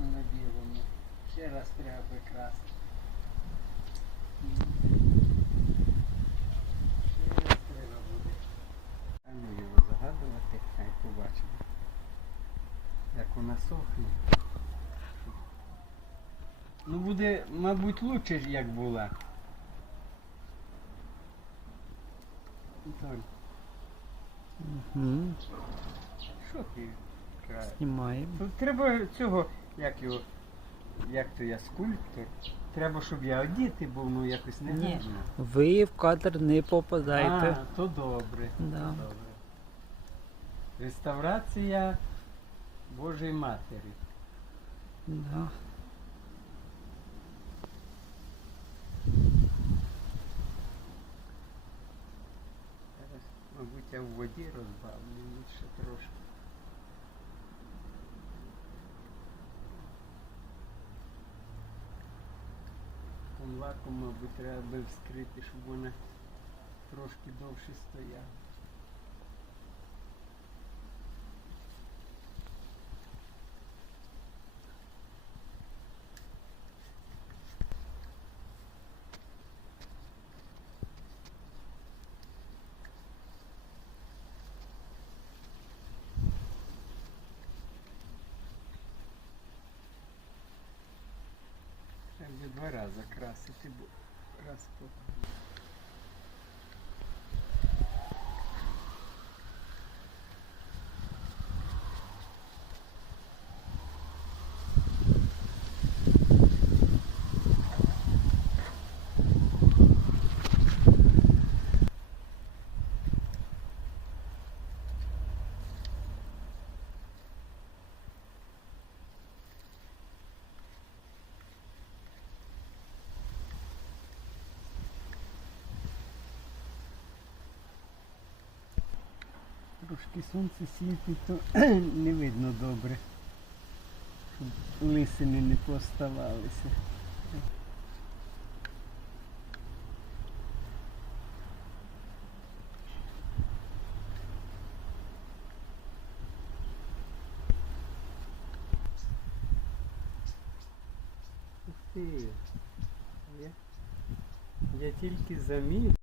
краску на білому. Ще раз треба прикрасити. Ще раз треба буде. А ну його загадувати, хай побачимо. Як вона сохне. Ну буде, мабуть, лучше, як була. Толь. Угу. Що ти? Знімаємо. Треба цього як його, як то я скульптор. Треба, щоб я одіти був, ну якось не Ні. гарно. Ви в кадр не попадайте. А, то добре. Да. То добре. Реставрація Божої Матері. Да. Зараз, мабуть, я в воді розбавлю лучше трошки. Лаком, мабуть, треба би вскрити, щоб вона трошки довше стояла. Треба два рази красити, раз по. Трошки сонце світить, то не видно добре. Щоб лисини не поставалися. Я, тільки замітив.